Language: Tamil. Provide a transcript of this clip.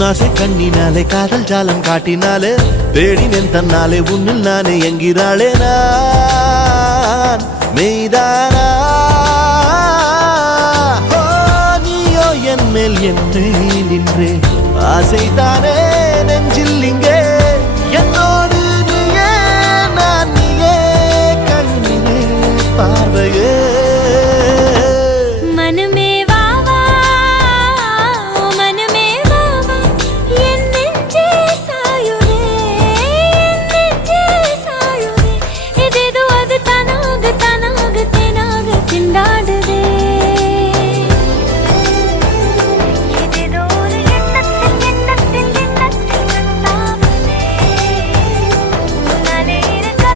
உன்னாசை கண்ணினாலே காதல் ஜாலம் காட்டினாலே தேடினேன் தன்னாலே உன்னில் நானே என்கிறாளே நான் மெய்தானா நீயோ என் மேல் என்னே நின்றே ஆசைதானே